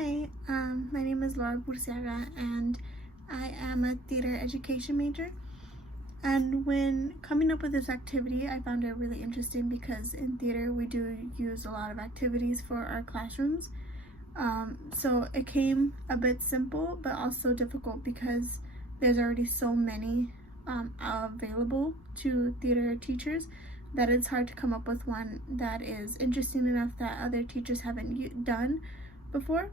Hi, my name is Laura Burciaga and I am a theater education major. And when coming up with this activity, I found it really interesting because in theater we do use a lot of activities for our classrooms. So it came a bit simple but also difficult because there's already so many available to theater teachers that it's hard to come up with one that is interesting enough that other teachers haven't done before.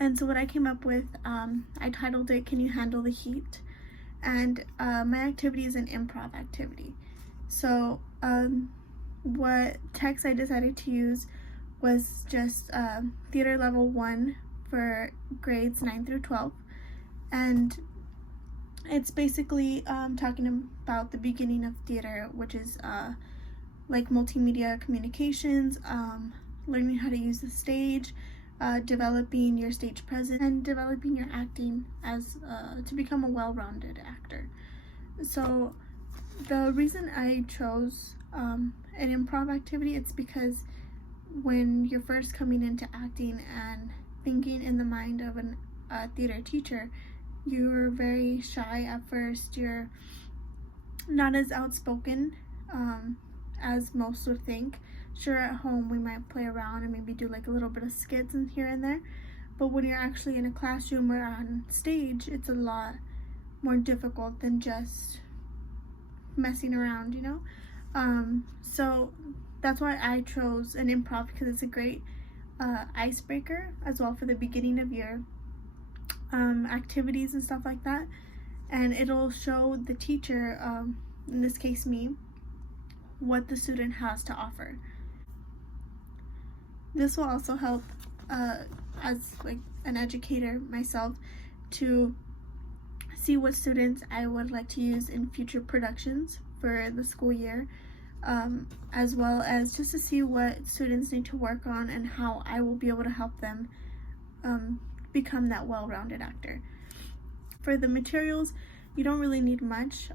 And so what I came up with, I titled it "Can You Handle the Heat?" And my activity is an improv activity. So what text I decided to use was just theater level 1 for grades 9 through 12. And it's basically talking about the beginning of theater, which is like multimedia communications, learning how to use the stage, developing your stage presence, and developing your acting as to become a well-rounded actor. So the reason I chose an improv activity, it's because when you're first coming into acting and thinking in the mind of a theater teacher, you're very shy at first. You're not as outspoken as most would think. Sure, at home we might play around and maybe do like a little bit of skits in here and there, but when you're actually in a classroom or on stage, it's a lot more difficult than just messing around, you know? So that's why I chose an improv, because it's a great icebreaker as well for the beginning of your activities and stuff like that. And it'll show the teacher, in this case me, what the student has to offer. This will also help as like an educator myself to see what students I would like to use in future productions for the school year, as well as just to see what students need to work on and how I will be able to help them become that well-rounded actor. For the materials, you don't really need much,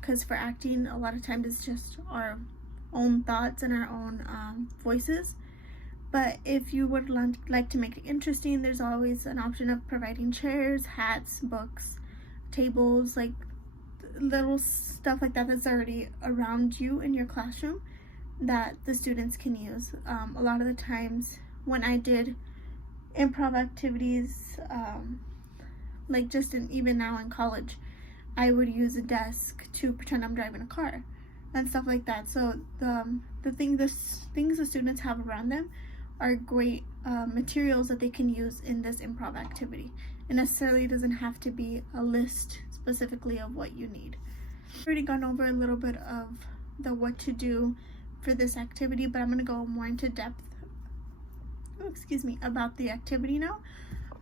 because for acting a lot of times it's just our own thoughts and our own voices. But if you would like to make it interesting, there's always an option of providing chairs, hats, books, tables, like little stuff like that that's already around you in your classroom that the students can use. A lot of the times when I did improv activities, like even now in college, I would use a desk to pretend I'm driving a car and stuff like that. So the things the students have around them are great materials that they can use in this improv activity. It necessarily doesn't have to be a list specifically of what you need. I've already gone over a little bit of the what to do for this activity, but I'm going to go more into depth about the activity now.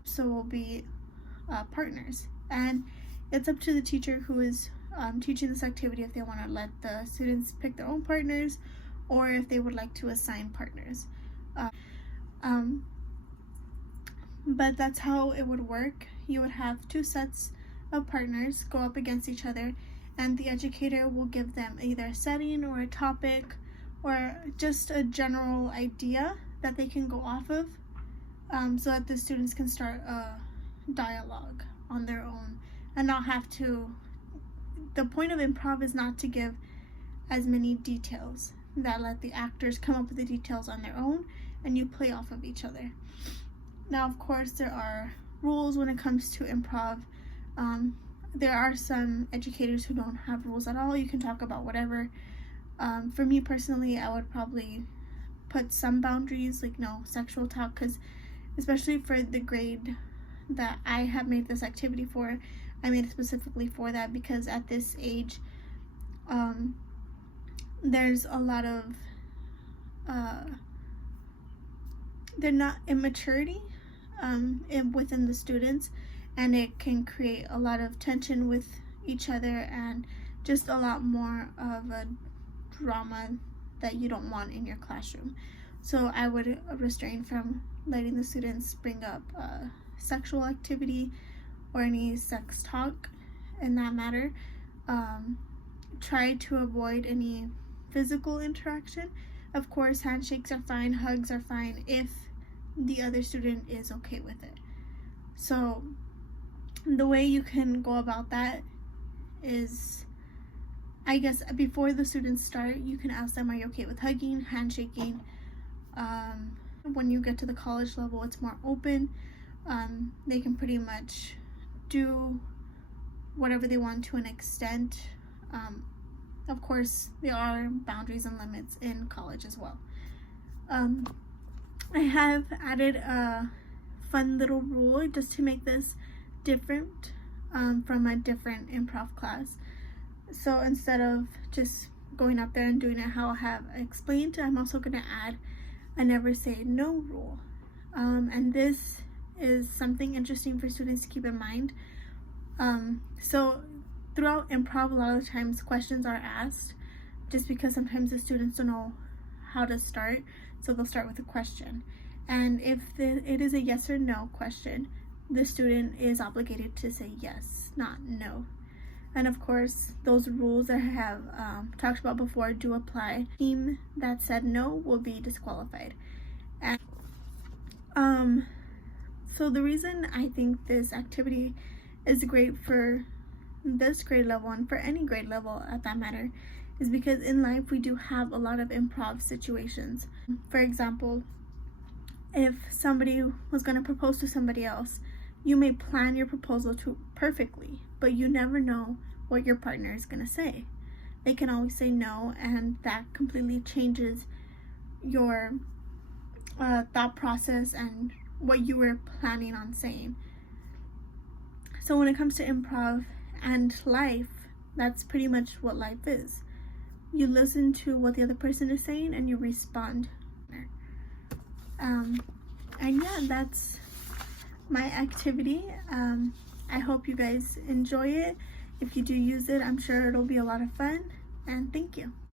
So we'll be partners, and it's up to the teacher who is teaching this activity if they want to let the students pick their own partners or if they would like to assign partners. But that's how it would work. You would have two sets of partners go up against each other, and the educator will give them either a setting or a topic or just a general idea that they can go off of, so that the students can start a dialogue on their own and not have to. The point of improv is not to give as many details, that let the actors come up with the details on their own and you play off of each other. Now, of course, there are rules when it comes to improv. There are some educators who don't have rules at all. You can talk about whatever. For me personally, I would probably put some boundaries, like no sexual talk, because especially for the grade that I have made this activity for, I made it specifically for that, because at this age, there's a lot of they're not immaturity within the students, and it can create a lot of tension with each other and just a lot more of a drama that you don't want in your classroom. So I would restrain from letting the students bring up sexual activity or any sex talk in that matter. Try to avoid any physical interaction. Of course, handshakes are fine, hugs are fine if the other student is okay with it. So the way you can go about that is, I guess, before the students start, you can ask them, are you okay with hugging, handshaking? When you get to the college level, it's more open. They can pretty much do whatever they want to an extent. Of course, there are boundaries and limits in college as well. I have added a fun little rule just to make this different from a different improv class. So instead of just going up there and doing it how I have explained, I'm also going to add a never say no rule. And this is something interesting for students to keep in mind. So throughout improv, a lot of times questions are asked just because sometimes the students don't know how to start, so they'll start with a question. And if it is a yes or no question, the student is obligated to say yes, not no. And of course, those rules that I have talked about before do apply. The team that said no will be disqualified. And so the reason I think this activity is great for this grade level and for any grade level at that matter is because in life we do have a lot of improv situations. For example, if somebody was going to propose to somebody else, you may plan your proposal perfectly, but you never know what your partner is going to say. They can always say no, and that completely changes your thought process and what you were planning on saying. So when it comes to improv and life, that's pretty much what life is. You listen to what the other person is saying and you respond. And yeah, that's my activity. I hope you guys enjoy it. If you do use it, I'm sure it'll be a lot of fun. And thank you.